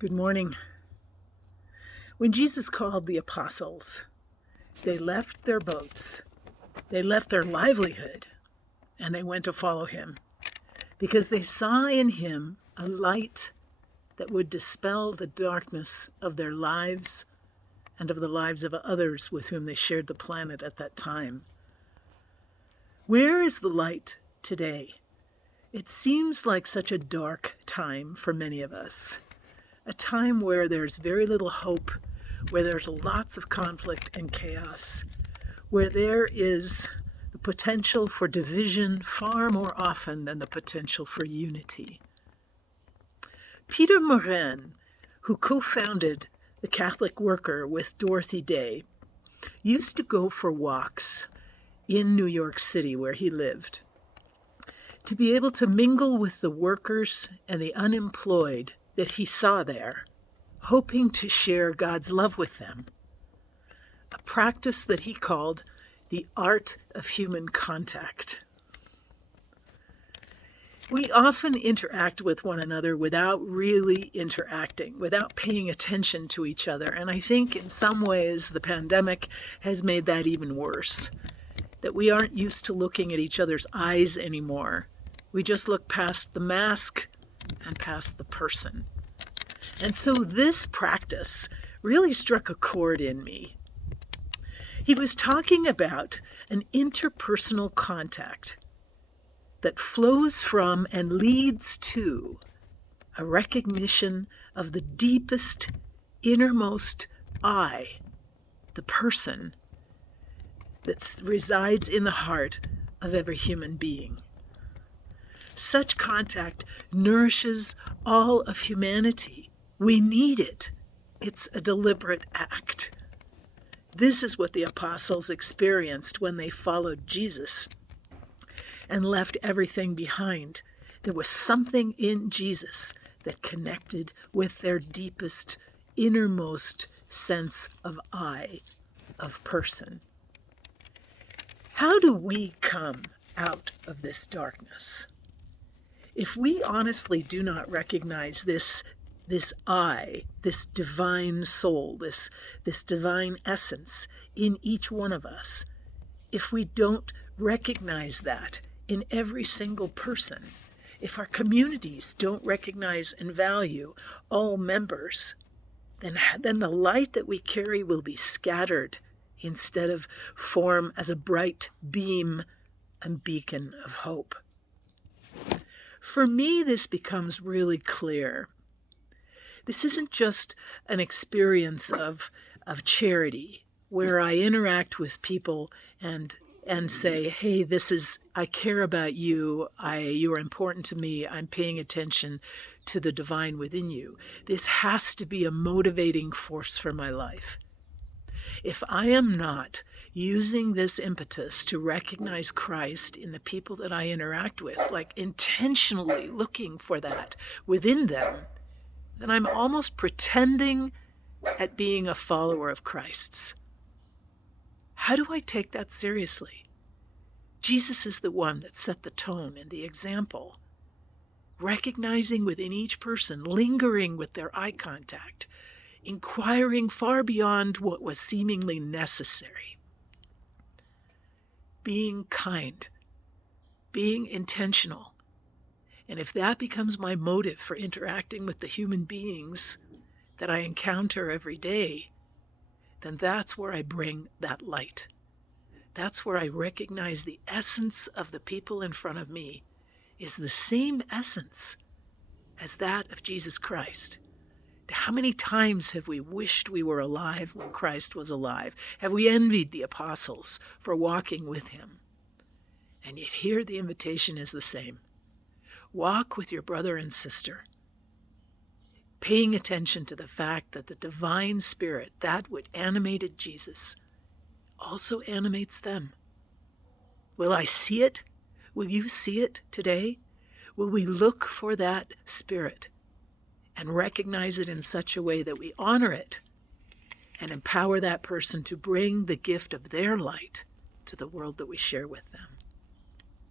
Good morning. When Jesus called the apostles, they left their boats, they left their livelihood, and they went to follow him because they saw in him a light that would dispel the darkness of their lives and of the lives of others with whom they shared the planet at that time. Where is the light today? It seems like such a dark time for many of us. A time where there's very little hope, where there's lots of conflict and chaos, where there is the potential for division far more often than the potential for unity. Peter Maurin, who co-founded the Catholic Worker with Dorothy Day, used to go for walks in New York City where he lived, to be able to mingle with the workers and the unemployed that he saw there, hoping to share God's love with them, a practice that he called the art of human contact. We often interact with one another without really interacting, without paying attention to each other, and I think in some ways the pandemic has made that even worse, that we aren't used to looking at each other's eyes anymore. We just look past the mask and past the person. And so this practice really struck a chord in me. He was talking about an interpersonal contact that flows from and leads to a recognition of the deepest, innermost I, the person that resides in the heart of every human being. Such contact nourishes all of humanity. We need it. It's a deliberate act. This is what the apostles experienced when they followed Jesus and left everything behind. There was something in Jesus that connected with their deepest, innermost sense of I, of person. How do we come out of this darkness? If we honestly do not recognize this I, this divine soul, this divine essence in each one of us, if we don't recognize that in every single person, if our communities don't recognize and value all members, then the light that we carry will be scattered instead of form as a bright beam and beacon of hope. For me, this becomes really clear. This isn't just an experience of charity where I interact with people and say, hey, I care about you, you are important to me, I'm paying attention to the divine within you. This has to be a motivating force for my life. If I am not using this impetus to recognize Christ in the people that I interact with, like intentionally looking for that within them, then I'm almost pretending at being a follower of Christ's. How do I take that seriously? Jesus is the one that set the tone and the example. Recognizing within each person, lingering with their eye contact, inquiring far beyond what was seemingly necessary. Being kind, being intentional. And if that becomes my motive for interacting with the human beings that I encounter every day, then that's where I bring that light. That's where I recognize the essence of the people in front of me is the same essence as that of Jesus Christ. How many times have we wished we were alive when Christ was alive? Have we envied the apostles for walking with him? And yet here the invitation is the same. Walk with your brother and sister, paying attention to the fact that the divine spirit, that what animated Jesus, also animates them. Will I see it? Will you see it today? Will we look for that spirit and recognize it in such a way that we honor it and empower that person to bring the gift of their light to the world that we share with them?